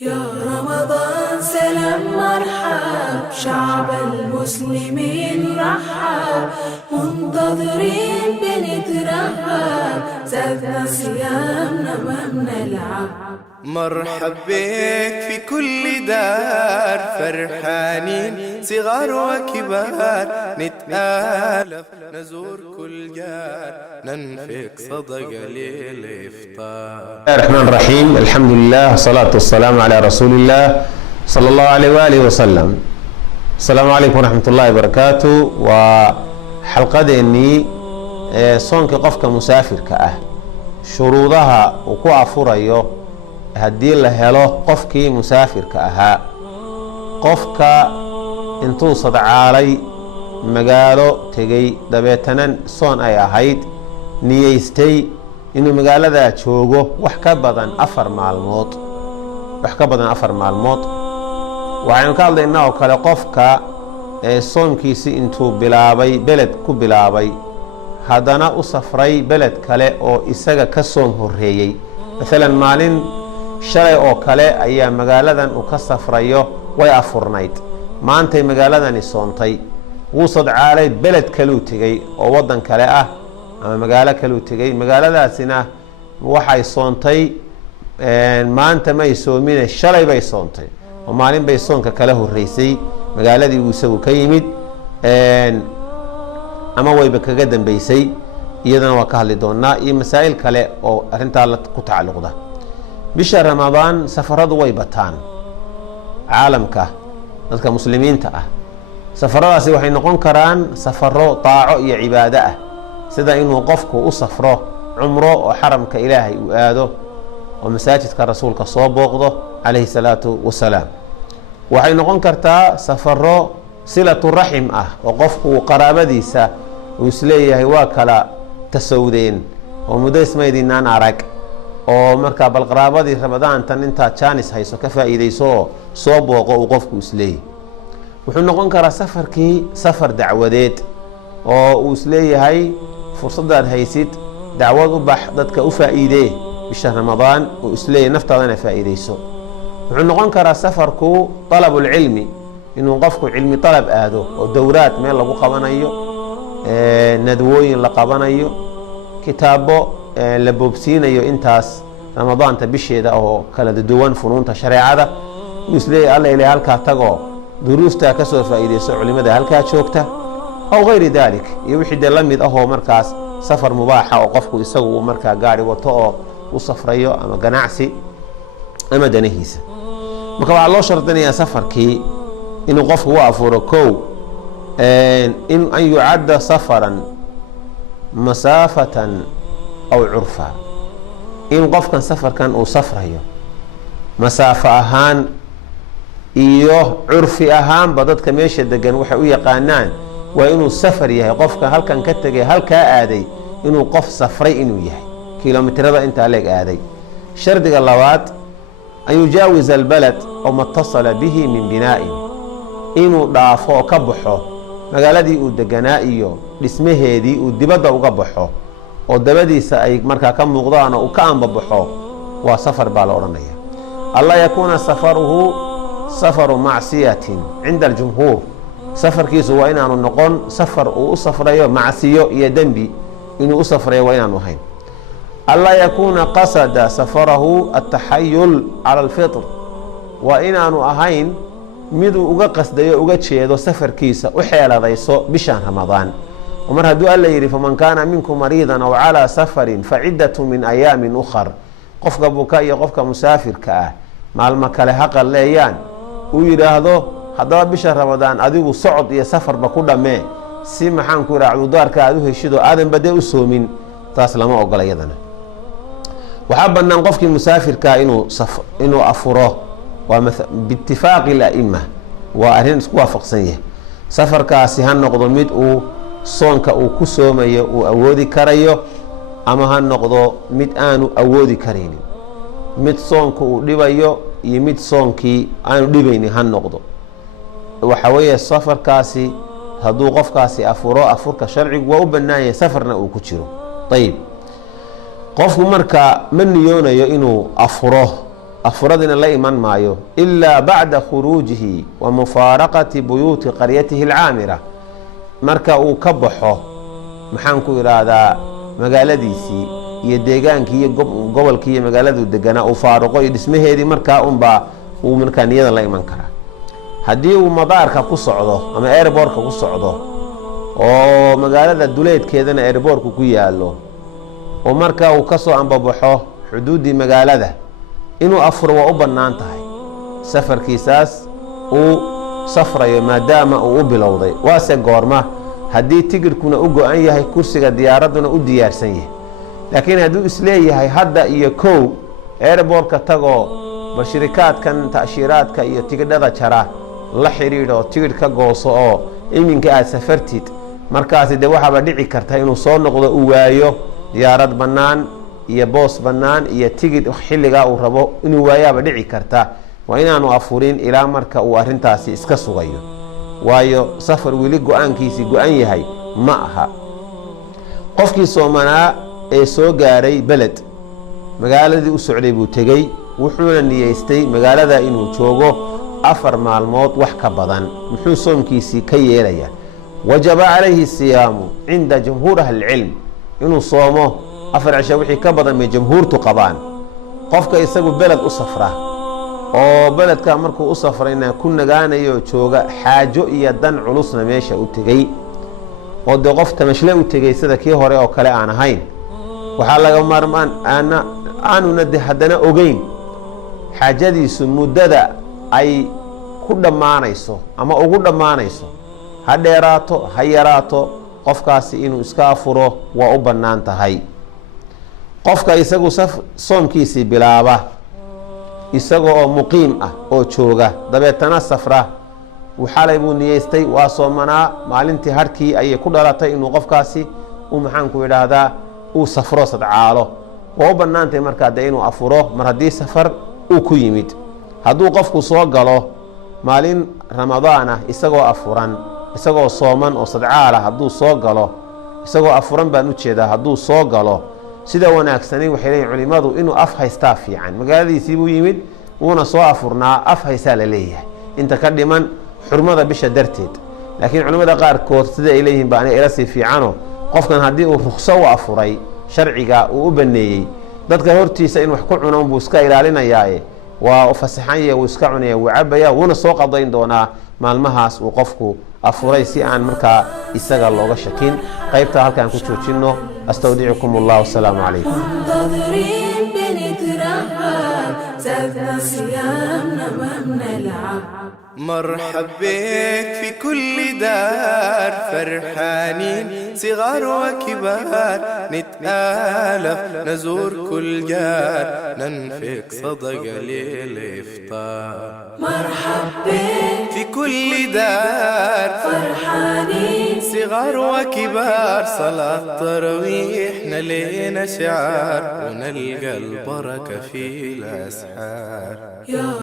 يا رمضان سلام مرحب، شعب المسلمين رحب، منتظرين بنترهب، زادنا صيامنا ما بنلعب. مرحب بك في كل دار، فرحانين صغار وكبار، نتآلف نزور كل جار، ننفق صدقة للإفطار. بسم الله الرحمن الرحيم. الحمد لله والصلاة والسلام على رسول الله صلى الله عليه وآله وسلم. السلام عليكم ورحمة الله وبركاته. وحلقة إني صونك قفك مسافر كأه شروطها وكوا فريو هدي الله هلو قفكي مسافر كأها قفك انتو صد عالي مقالو تجي دبيتنا صون أي أهيد نيستي inuu magaalada joogo wax ka badan 4 maalmood waxaan ka hadlaynaa oo kale qofka soonkiisi intuu bilaabay beled ku bilaabay hadana u safray beled kale oo isaga ka soon horeeyay midalan maalin shalay oo kale ayaa magaaladan uu ka safrayo way afurnayd maantay magaaladani soontay wuu sadcaalay beled kale u tagay oo wadan kale ah ama magaalo kale u tagay magaaladaasina waxay soontay maanta ma ay soomine shalay bay soontay oo maalin bay soonka kala horeysay magaaladii uu isagu ka yimid ama wayba kaga dambeysay iyadana waa ka hadli doonaa iyo masaa'il kale oo arinta ku tacalluqda bisha ramadaan safaradu way bataan caalamka dadka muslimiinta ah safaradaasi waxay noqon karaan safaro taaco iyo cibaado ah sida inuu qofku u safro umro oo xaramka ilaahay u aado oo masaajidka rasuulka soo booqdo alayhi salatu wasalaam waxay noqon kartaa safaro silatu rahim ah oo qofku qaraabadiisa uu isleeyahay waa kala tasawdeen oo muddo ismaydinaan arag oo marka bal qaraabadii ramadaan tan inta jaanis hayso ka faa'iideyso soo booqo uu qofku isleeyahay wuxuu noqon karaa safarkii safar dacwadeed oo uu isleeyahay fursadaad haysid dacwad u bax dadka u faa'iidee bisha ramadaan oo isleeyahay naftaadana faa'iideyso wuxuu noqon karaa safarku talabul cilmi inuu qofku cilmi talab aado oo dowraad meel lagu qabanayo nadwooyin la qabanayo kitaabo la boobsiinayo intaas ramadaanta bisheeda oo kala duwan funuunta shareecada uu isleeyahay alla ilaahay halka tago duruusta ka soo faa'iideyso culimada halka joogta أو غير ذلك يوحي دلميد أهو مركز سفر مباح أو قفكو يسوي مركز قاري وطاء وصفريو أما قناعسي أما دنيهيس مكوا الله شرطني يا سفر كي إنه قفكو وافوركو إن يعد سفرا مسافة أو عرفا إن قف كان سفر كان أو سفريو مسافة أهان إيوه عرفي أهان بدت كميشة دقن وحوية قانان وإنه سفر يهي قفك هل كان كتجي هل كآدي إنه قف سفري إنه يهي كيلومتر هذا أنت عليك آدي شرط اللوات أن يجاوز البلد أو ما اتصل به من بناء إنه ضعفه كبحه مقالدي ودجنائيه لاسمه دي ودبده وقبحه ودبدي سأيك مركا كم مقضانا وكان ببحه وسفر بالأورانية الله يكون سفره سفر معصية عند الجمهور سفر كيسو وين أنو نقول سفر وسفريو معسيو يدنبي إنه سفريو وين أنو هين الله يكون قصد سفره التحيل على الفطر وإن أنو أهين ميدو أوغا قصديو أوغا تشيدو سفر كيسا وحيالا ذيسو بشان رمضان ومر هدو ألا يري فمن كان منكم مريضا أو على سفر فعدة من أيام أخر قفك بكاية قفك مسافر كأه مع المكالي حقا ليان ويراهدو haddaba bisha ramadaan adigu socod iyo safar ba ku dhamee si maxaan ku raacdo daarka aad u heshido aadan bade u soomin taas lama ogola yadana waxa banaan qofkii musaafirka inuu afuro waa bittifaaqi al-a'imma waa arin isku waafaqsan yahay safarkaasi han noqdo mid uu soonka uu ku soomayo uu awoodi karayo ama han noqdo mid aanu awoodi kareynin mid soonka uu dhibayo iyo mid soonkii aanu dhibaynin han noqdo وحوي السفر كاسي هدو قف كاسي أفرك شرعي وأبناي سفرنا وكتيرو طيب قف مركا من يونا ينو أفره afuradina la iman maayo ilaa bacda khuruujihi wa mufaaraqati buyuuti qaryatihi alcaamira marka uu ka baxo maxaan ku idhaahdaa magaaladiisii iyo deegaankii iyo gobolkii iyo magaaladuu deganaa uu faaruqo iyo dhismaheedii markaa unbaa uu markaa niyada la iman karaa. haddii uu madaarka ku socdo ama airbortka ku socdo oo magaalada duleedkeedana airbortku ku yaalo oo markaa uu kasoo ambabaxo xuduuddii magaalada inuu afuro waa u bannaan tahay safarkiisaas uu safrayo maadaama uu u bilowday. waase goorma haddii tigidhkuna u go-an yahay kursiga diyaaradduna u diyaarsan yahay. laakiin hadduu isleeyahay hadda iyo kow airbortka tagoo bashirikaadkan ta'shiiraadka iyo tigidhada jara la xidhiidho tigidh ka gooso oo iminka aad safartid markaasi dee waxaaba dhici karta inuu soo noqdo uu waayo diyaarad bannaan iyo boos bannaan iyo tigidh xilligaa uu rabo inuu waayaaba dhici karta. waa inaanu afurin ilaa marka uu arrintaasi iska sugayo, waayo safar weli go-aankiisii go-an yahay ma aha. qofkii soomanaa ee soo gaaray beled magaaladii u socday buu tegey wuxuuna niyeystay magaalada inuu joogo 4 maalmood wax ka badan. muxuu soomkiisii ka yeelayaa? wajaba calayhi siyaamu cinda jamhuur ahlicilm inuu soomo 4 cisho wixii ka badan may jamhuurtu qabaan. qofka isagu beled u safra oo beledka markuu u safrayna ku nagaanayo jooga xaajo iyo dan culusna meesha u tegey oo dee qof tamashle u tegey sida kii hore oo kale aan ahayn, waxaa laga maarmaan aanuna de haddana ogeyn xaajadiisu muddada ay ku dhammaanayso ama ugu dhammaanayso, ha dheeraato ha yaraato, qofkaasi inuu iska afuro waa u bannaan tahay. qofka isagu soomkiisii bilaaba isaga oo muqiim ah oo jooga dabeetana safra xalay buu niyeystay waa soomanaa maalintii harkii ayay ku dhalatay inuu qofkaasi uu maxaanku idhaahdaa uu safro sadcaalo, waa u bannaantahay markaa dee inuu afuro mar haddii safar uu ku yimid. hadduu qofku soo galo maalin ramadaan ah isagoo afuran isagoo sooman oo sadcaala hadduu soo galo isagoo afuran baan u jeedaa, hadduu soo galo sida wanaagsani waxay leeyihin culimmadu inuu af haystaa fiican. magaaladiisii buu yimid wuuna soo afurnaa, af haysaa la leeyahay inta ka dhiman xurmada bisha darteed. laakiin culimmada qaarkood sida ay leeyihiin baa ila sii fiicano qofkan haddii uu rukso u afuray sharciga uu u baneeyey dadka hortiisa in wax ku cuno buu iska ilaalinayaaye waa fasaxanya wuu iska cunaya wuu cabaya wuuna soo qadayn doonaa maalmahaas uu qofku afuray si aan markaa isaga looga shakin. qaybta halkaan ku joojinno. astawdicukum allah wasalaamu calaykum. منتظرين بنترحب زادنا صيامنا ما بنلعب. مرحب بك في كل دار فرحانين صغار وكبار نتآلف نزور كل جار ننفق صدقة للإفطار. مرحب بك في كل دار فرحانين صغار وكبار صلاة تراويح نلينا شعار ونلقى البركة في الأسحار.